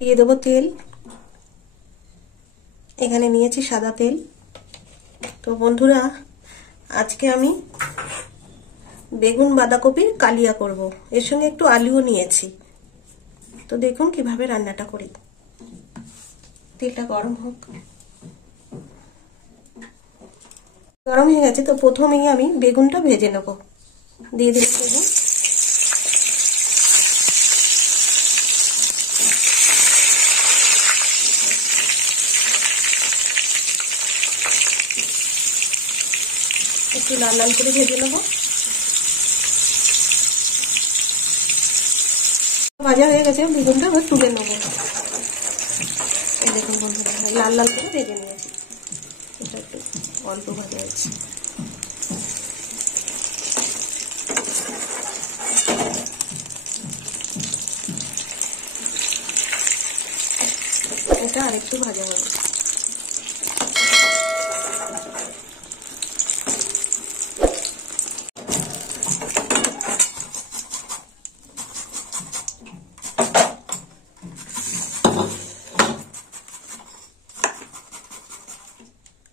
দিয়ে দেবো তেল। এখানে নিয়েছি সাদা তেল। তো বন্ধুরা, আজকে আমি বেগুন বাঁধাকপির কালিয়া করব। এর সঙ্গে একটু আলুও নিয়েছি। তো দেখুন কিভাবে রান্নাটা করি। তেলটা গরম হোক। গরম হয়ে গেছে, তো প্রথমেই আমি বেগুনটা ভেজে নেব। দিয়ে দিচ্ছি বেগুন। একটু লাল লাল করে ভেজে নেব। ভাজা হয়ে গেছে, বেগুনটা এবার তুলে নেব। এই দেখুন বন্ধুরা, লাল লাল করে ভেজে নিয়েছি। এটা একটু অল্প ভাজা হয়েছে। এটা আরেকটু ভাজা হবে।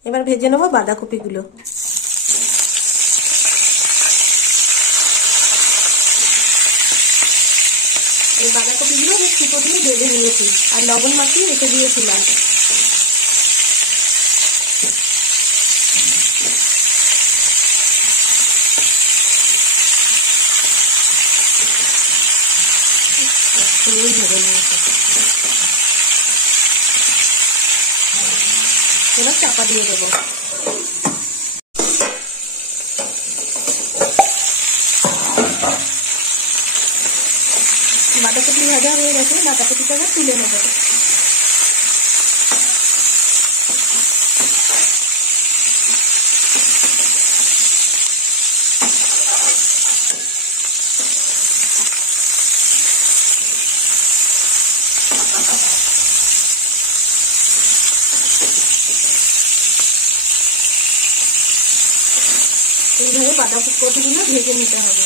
এবার ভেজে নেবো বাঁধাকপিগুলো। এই বাঁধাকপিগুলো ছিপো দিয়ে ভেজে নিয়েছি, আর লবণ মাখিয়ে রেখে দিয়েছিলাম। এবার চাপা দিয়ে দেবো। বাঁধাকপি ভাজা হয়ে গেছে, বাঁধাকপিটা এবার তুলে নেবো। এইভাবে বাঁধাকপিগুলো ভেজে নিতে হবে।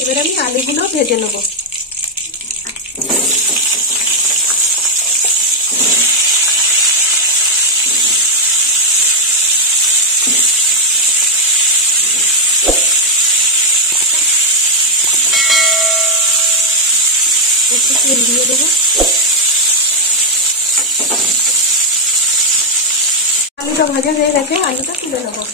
এবার আমি আলুগুলো ভেজে নেব। একটু তেল দিয়ে দেবো। আলুটা ভাজা হয়ে গেছে, আলুটা তুলে নেবো।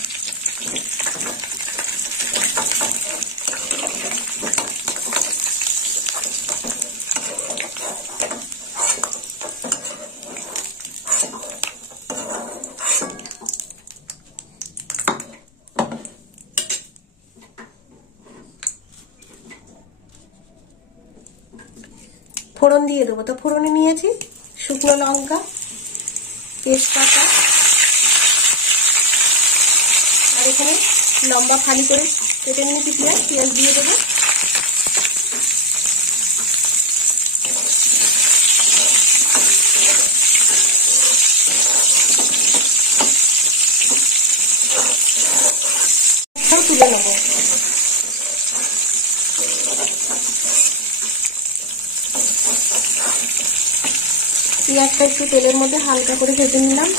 ফোড়ন দিয়ে দেবো। তো ফোড়নে নিয়েছি শুকনো লঙ্কা, তেজপাতা, আর এখানে লম্বা ফালি করে কেটে নিয়েছি পেঁয়াজ। পেঁয়াজ দিয়ে দেবো। তুলে নেবো। পেঁয়াজটা একটু তেলের মধ্যে হালকা করে ভেজে নিলাম।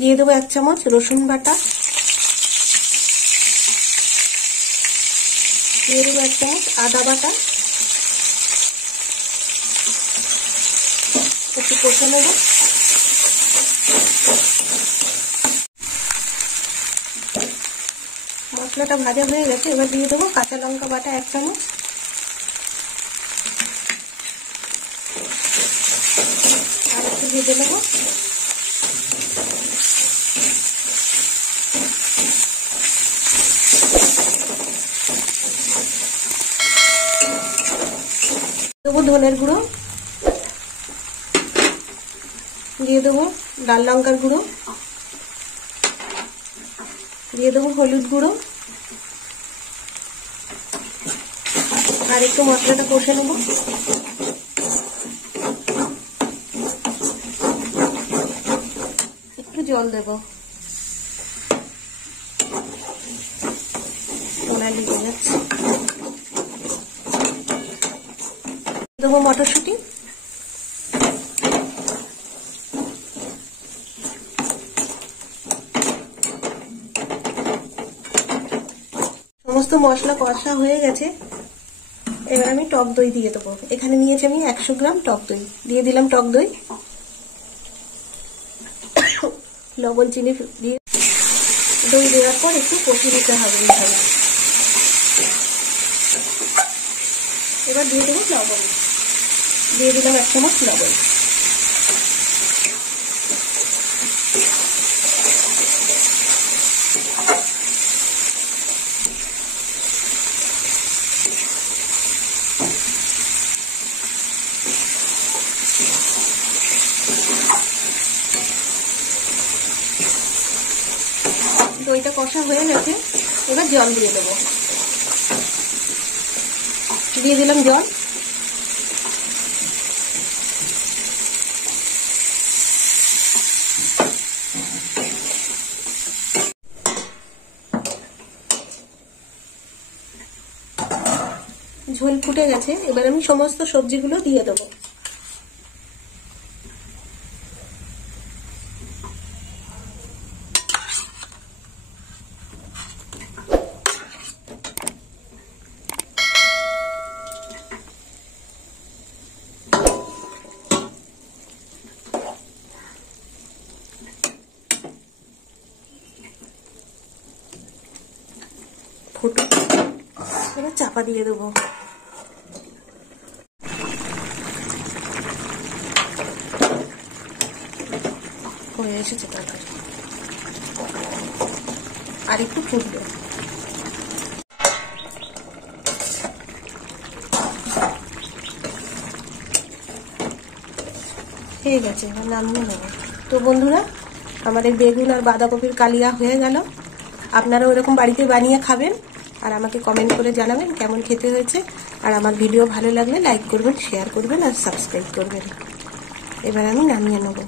দিয়ে দেবো 1 চামচ রসুন বাটা। দিয়ে দেবো 1 চামচ আদা বাটা। একটু কষে নেব। মশলাটা ভাজা হয়ে গেছে, এবার দিয়ে দেবো কাঁচা লঙ্কা বাটা 1 চামচ। আর একটু ভেজে নেবো। দেবো ধনের গুঁড়ো, দিয়ে দেবো লাল লঙ্কার গুঁড়ো, দিয়ে দেবো হলুদ গুঁড়ো, আর একটু মশলাটা কষে নেব। একটু জল দেব, তোলায় লেগে যাচ্ছে। দেবো মটরশুঁটি, সমস্ত মশলা কষা হয়ে গেছে। এবার আমি টক দই দিয়ে দেবো। এখানে নিয়েছি আমি 100 গ্রাম টক দই, দিয়ে দিলাম টক দই, লবণ চিনি দিয়ে দই দেওয়ার পর একটু কষিয়ে নিতে হবে এইভাবে। এবার দিয়ে দেবো লবণ, দিয়ে দিলাম 1 চামচ লবণ। দইটা কষা হয়ে গেছে, এবার জল দিয়ে দেবো। দিয়ে দিলাম জল। ঝোল ফুটে গেছে, এবার আমি সমস্ত সবজিগুলো দিয়ে দেবো। ফুটো, এবার চাপা দিয়ে দেবো। হয়ে এসেছে তরকারি, আর একটু ফুটবে। হয়ে গেছে, এবার নামিয়ে নেবো। তো বন্ধুরা, আমাদের বেগুন আর বাঁধাকপির কালিয়া হয়ে গেল। আপনারা ওরকম বাড়িতে বানিয়ে খাবেন আর আমাকে কমেন্ট করে জানাবেন কেমন খেতে হয়েছে। আর আমার ভিডিও ভালো লাগলে লাইক করবেন, শেয়ার করবেন আর সাবস্ক্রাইব করবেন। এবার আমি নামিয়ে নেবো।